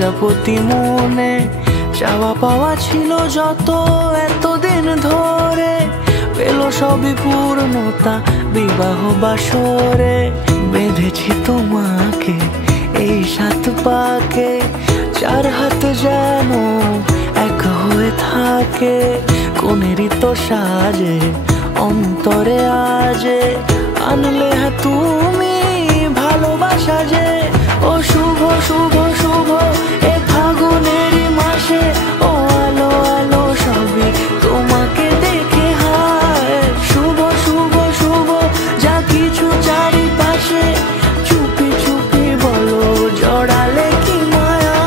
প্রজাপতি মনে চাওয়া পাওয়া ছিল যত এতদিন ধরে, পেল সবই পূর্ণতা বিবাহ বাসরে। বেঁধেছি তোমাকে এই 7 পাকে, 4 হাত যেন এক হয়ে থাকে। কোনেরই তো সাজে অন্তরে আজে, আনলে হ্যাঁ তুমি ভালোবাসা যে। ও শুভ শুভ শুভ এ ফাগুনেরই মাসে, ও আলো আলো সবই তোমাকে দেখে হায়। শুভ শুভ শুভ যা কিছু চারিপাশে, চুপি চুপি বলো জড়ালে কি মায়া।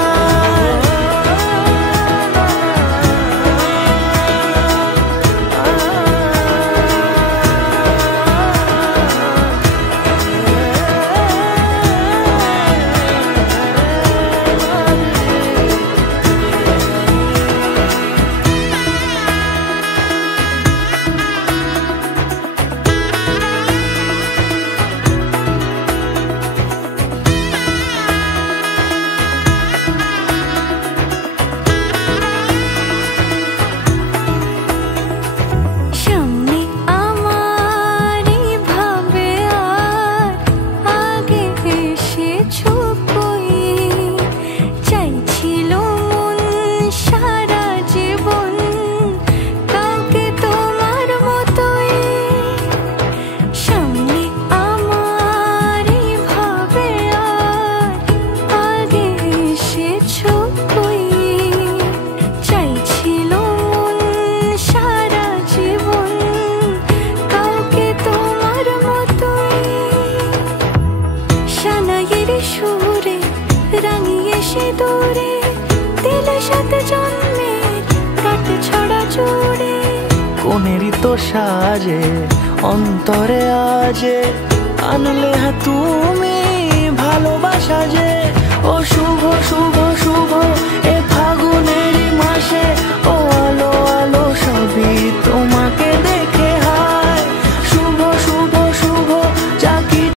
কোনেরই তো সাজে অন্তরে আজে, আনলে হ্যাঁ তুমি ভালোবাসা যে। ও শুভ শুভ শুভ এ